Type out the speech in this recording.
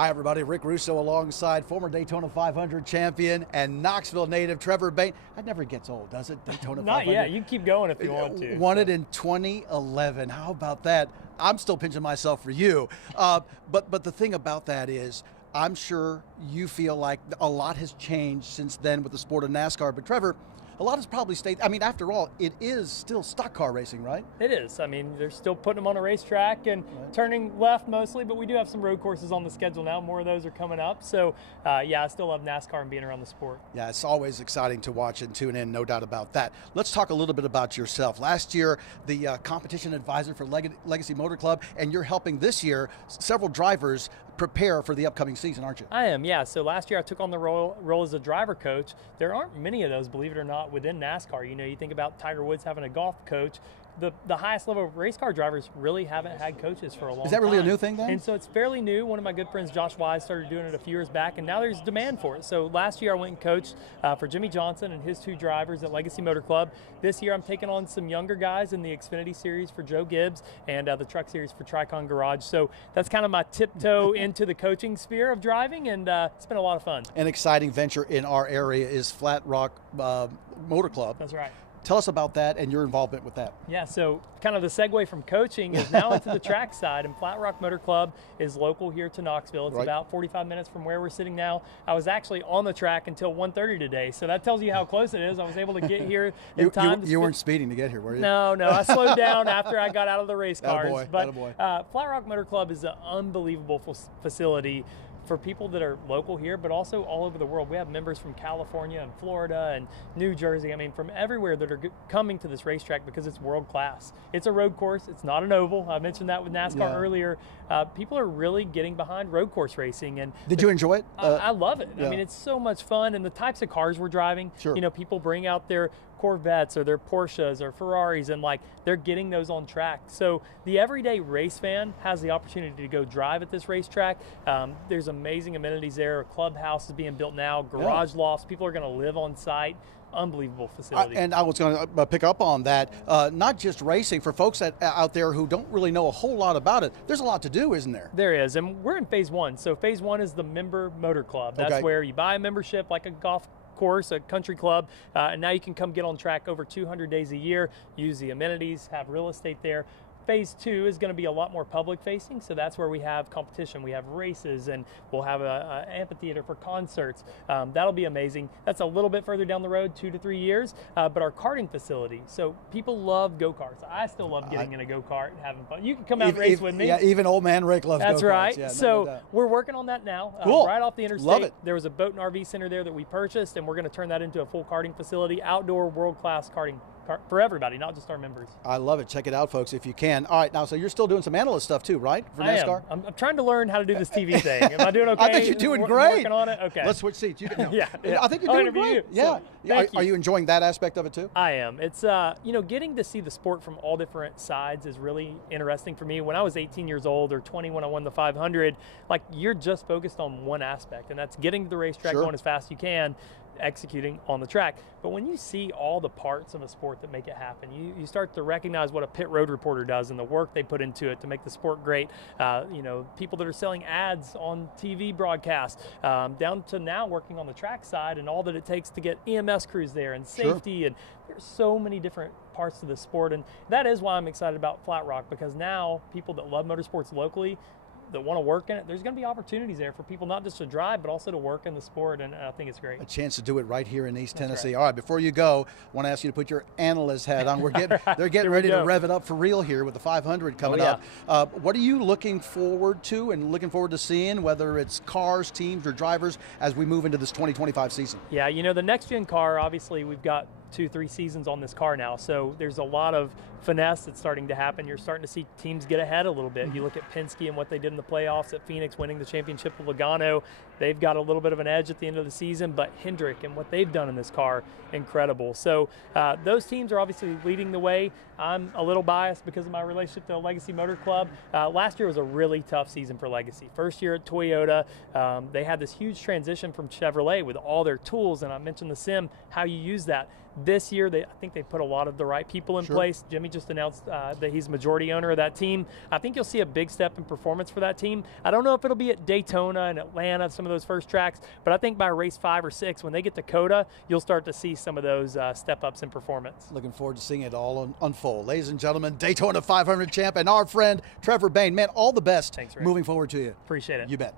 Hi, everybody. Rick Russo alongside former Daytona 500 champion and Knoxville native Trevor Bayne. That never gets old, does it? Daytona 500. Not yet. You can keep going if you want to. Won it in 2011. How about that? I'm still pinching myself for you. But the thing about that is, I'm sure you feel like a lot has changed since then with the sport of NASCAR. But Trevor, a lot has probably stayed. I mean, after all, it is still stock car racing, right? It is. I mean, they're still putting them on a racetrack and turning left mostly, but we do have some road courses on the schedule now. More of those are coming up. So, yeah, I still love NASCAR and being around the sport. Yeah, it's always exciting to watch and tune in, no doubt about that. Let's talk a little bit about yourself. Last year, the competition advisor for Legacy Motorclub, and you're helping this year several drivers prepare for the upcoming season, aren't you? I am, yeah. So last year I took on the role as a driver coach. There aren't many of those, believe it or not, within NASCAR. You know, you think about Tiger Woods having a golf coach. The highest level of race car drivers really haven't had coaches for a long time. Is that really a new thing then? And so it's fairly new. One of my good friends, Josh Wise, started doing it a few years back, and now there's demand for it. So last year I went and coached for Jimmy Johnson and his two drivers at Legacy Motorclub. This year I'm taking on some younger guys in the Xfinity Series for Joe Gibbs and the Truck Series for Tricon Garage. So that's kind of my tiptoe into the coaching sphere of driving, and it's been a lot of fun. An exciting venture in our area is Flatrock Motorclub. That's right. Tell us about that and your involvement with that. Yeah, so kind of the segue from coaching is now into the track side, and Flatrock Motorclub is local here to Knoxville. It's about 45 minutes from where we're sitting now. I was actually on the track until 1:30 today, so that tells you how close it is. I was able to get here in time. You weren't speeding to get here, were you? No, I slowed down after I got out of the race cars. Attaboy. But Flatrock Motorclub is an unbelievable facility for people that are local here, but also all over the world. We have members from California and Florida and New Jersey. I mean, from everywhere that are coming to this racetrack because it's world class. It's a road course. It's not an oval. I mentioned that with NASCAR earlier. People are really getting behind road course racing. And did you enjoy it? I love it. Yeah. I mean, it's so much fun, and the types of cars we're driving. Sure. You know, people bring out their Corvettes or their Porsches or Ferraris, and like they're getting those on track. So the everyday race fan has the opportunity to go drive at this racetrack. There's amazing amenities there. A clubhouse is being built now, garage lofts. People are going to live on site. Unbelievable facility. And I was going to pick up on that. Not just racing, for folks out there who don't really know a whole lot about it, there's a lot to do, isn't there? There is, and we're in phase one. So phase one is the member motor club. That's where you buy a membership like a golf course, a country club, and now you can come get on track over 200 days a year, use the amenities, have real estate there. Phase two is going to be a lot more public facing, so that's where we have competition. We have races, and we'll have an amphitheater for concerts. That'll be amazing. That's a little bit further down the road, 2 to 3 years, but our karting facility. So people love go-karts. I still love getting in a go-kart and having fun. You can come out and race with me. Yeah, even old man Rick loves go-karts. That's right. Yeah, so we're working on that now. Cool. Right off the interstate. Love it. There was a boat and RV center there that we purchased, and we're going to turn that into a full karting facility, outdoor world-class karting for everybody, not just our members. I love it. Check it out, folks, if you can. All right, now, so you're still doing some analyst stuff too, right, for NASCAR? I am. I'm trying to learn how to do this TV thing. Am I doing okay? I think you're doing great. Working on it? Okay. Let's switch seats. Yeah. I think you're doing great. Yeah. So, are you enjoying that aspect of it too? I am. It's, you know, getting to see the sport from all different sides is really interesting for me. When I was 18 years old or 20 when I won the 500, like, you're just focused on one aspect, and that's getting to the racetrack, going as fast as you can, executing on the track. But when you see all the parts of a sport that make it happen, you start to recognize what a pit road reporter does and the work they put into it to make the sport great. You know, people that are selling ads on TV broadcasts, down to now working on the track side and all that it takes to get EMS crews there and safety. And there's so many different parts of the sport, and that is why I'm excited about Flatrock, because now people that love motorsports locally, that want to work in it, there's going to be opportunities there for people not just to drive, but also to work in the sport, and I think it's great. A chance to do it right here in East Tennessee. Right. All right, before you go, I want to ask you to put your analyst hat on. They're getting ready to rev it up for real here with the 500 coming up. What are you looking forward to and looking forward to seeing, whether it's cars, teams, or drivers, as we move into this 2025 season? Yeah, you know, the next gen car, obviously we've got 2-3 seasons on this car now, so there's a lot of finesse that's starting to happen. You're starting to see teams get ahead a little bit. You look at Penske and what they did in the playoffs at Phoenix, winning the championship of Logano. They've got a little bit of an edge at the end of the season, but Hendrick and what they've done in this car, incredible. So those teams are obviously leading the way. I'm a little biased because of my relationship to Legacy Motorclub. Last year was a really tough season for Legacy. First year at Toyota, they had this huge transition from Chevrolet with all their tools, and I mentioned the sim, how you use that. This year, I think they put a lot of the right people in place. Jimmy just announced that he's majority owner of that team. I think you'll see a big step in performance for that team. I don't know if it'll be at Daytona and Atlanta, some of those first tracks, but I think by race 5 or 6, when they get to COTA, you'll start to see some of those step-ups in performance. Looking forward to seeing it all unfold. Ladies and gentlemen, Daytona 500 champ and our friend Trevor Bayne. Man, all the best. Thanks, Rick. Moving forward to you. Appreciate it. You bet.